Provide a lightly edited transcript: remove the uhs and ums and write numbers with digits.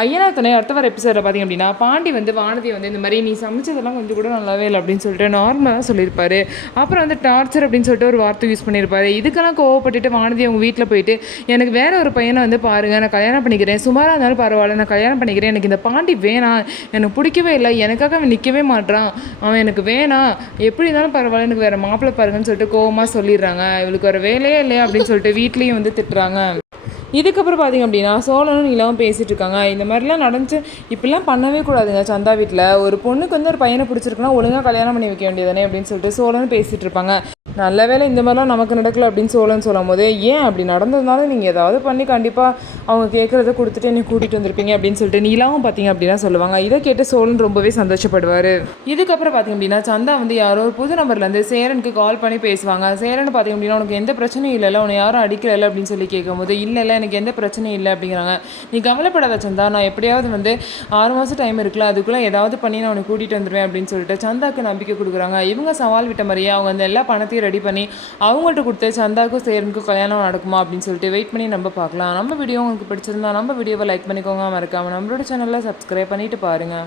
ஐயனார் துணை அடுத்த வர எபிசோடில் பார்த்திங்க அப்படின்னா பாண்டி வந்து வானதியை வந்து இந்த மாதிரி நீ சமைச்சதெல்லாம் கொஞ்சம் கூட நல்லாவே இல்லை அப்படின்னு சொல்லிட்டு நார்மலாக சொல்லியிருப்பாரு. அப்புறம் வந்து டார்ச்சர் அப்படின்னு சொல்லிட்டு ஒரு வார்த்தை யூஸ் பண்ணியிருப்பாரு. இதுக்கெல்லாம் கோவப்பட்டுட்டு வானதி அவங்க வீட்டில் போயிட்டு எனக்கு வேற ஒரு பையனை வந்து பாருங்கள், நான் கல்யாணம் பண்ணிக்கிறேன், சுமாராக இருந்தாலும் பரவாயில்ல, நான் கல்யாணம் பண்ணிக்கிறேன், எனக்கு இந்த பாண்டி வேணாம், எனக்கு பிடிக்கவே இல்லை, எனக்காக அவன் நிற்கவே மாட்டான், அவன் எனக்கு வேணாம், எப்படி இருந்தாலும் பரவாயில்ல, எனக்கு வேறு மாப்பிள்ளை பாருங்கன்னு சொல்லிட்டு கோவமாக சொல்லிடுறாங்க. இவளுக்கு ஒரு வேலையே இல்லையா அப்படின்னு சொல்லிட்டு வீட்லேயும் வந்து திட்டுறாங்க. இதுக்கப்புறம் பார்த்திங்க அப்படின்னா சோழனும் நீலாவும் பேசிகிட்டு இருக்காங்க. இந்த மாதிரிலாம் நடந்துச்சு, இப்படிலாம் பண்ணவே கூடாதுங்க. சந்தா வீட்டில் ஒரு பொண்ணுக்கு வந்து ஒரு பையனை பிடிச்சிருக்குன்னா ஒழுங்காக கல்யாணம் பண்ணி வைக்க வேண்டியதானே அப்படின்னு சொல்லிட்டு சோழனும் பேசிகிட்டு இருப்பாங்க. நல்ல வேலை இந்த மாதிரிலாம் நமக்கு நடக்கல அப்படின்னு சோழன் சொல்லும் போது, ஏன் அப்படி நடந்ததுனால நீங்கள் ஏதாவது பண்ணி கண்டிப்பாக அவங்க கேட்குறத கொடுத்துட்டு என்னை கூட்டிகிட்டு வந்திருப்பீங்க அப்படின்னு சொல்லிட்டு நீலாவும் பார்த்தீங்க அப்படின்னா சொல்லுவாங்க. இதை கேட்டு சோழன் ரொம்பவே சந்தோஷப்படுவார். இதுக்கப்புறம் பார்த்திங்க அப்படின்னா சந்தா வந்து யாரோ ஒரு புது நம்பர்லேருந்து சேரனுக்கு கால் பண்ணி பேசுவாங்க. சேரன் பார்த்திங்க அப்படின்னா உனக்கு எந்த பிரச்சனையும் இல்லைல்ல, உன்னை யாரும் அடிக்கல அப்படின்னு சொல்லி கேட்கும்போது இல்லை எனக்கு எந்த பிரச்சனையும் இல்லை அப்படிங்கிறாங்க. நீ கவலைப்படாத சந்தா, நான் எப்படியாவது வந்து 6 மாதம் டைம் இருக்குல்ல, அதுக்குள்ளே ஏதாவது பண்ணி நான் உனக்கு கூட்டிகிட்டு வந்துடுவேன் அப்படின்னு சொல்லிட்டு சந்தாக்கு நம்பிக்கை கொடுக்குறாங்க. இவங்க சவால் விட்ட மாதிரியே அவங்க அந்த எல்லா பணத்தையும் ரெடி பண்ணி அவங்கள்ட்ட கொடுத்து சந்தாவுக்கும் சேரனுக்கும் கல்யாணம் நடக்குமா அப்படின்னு சொல்லிட்டு வெயிட் பண்ணி நம்ம பார்க்கலாம். நம்ம வீடியோ உங்களுக்கு பிடிச்சிருந்தா நம்ம வீடியோவை லைக் பண்ணிக்கோங்க, மறக்காமல் நம்மளோட சேனலில் சப்ஸ்கிரைப் பண்ணிட்டு பாருங்கள்.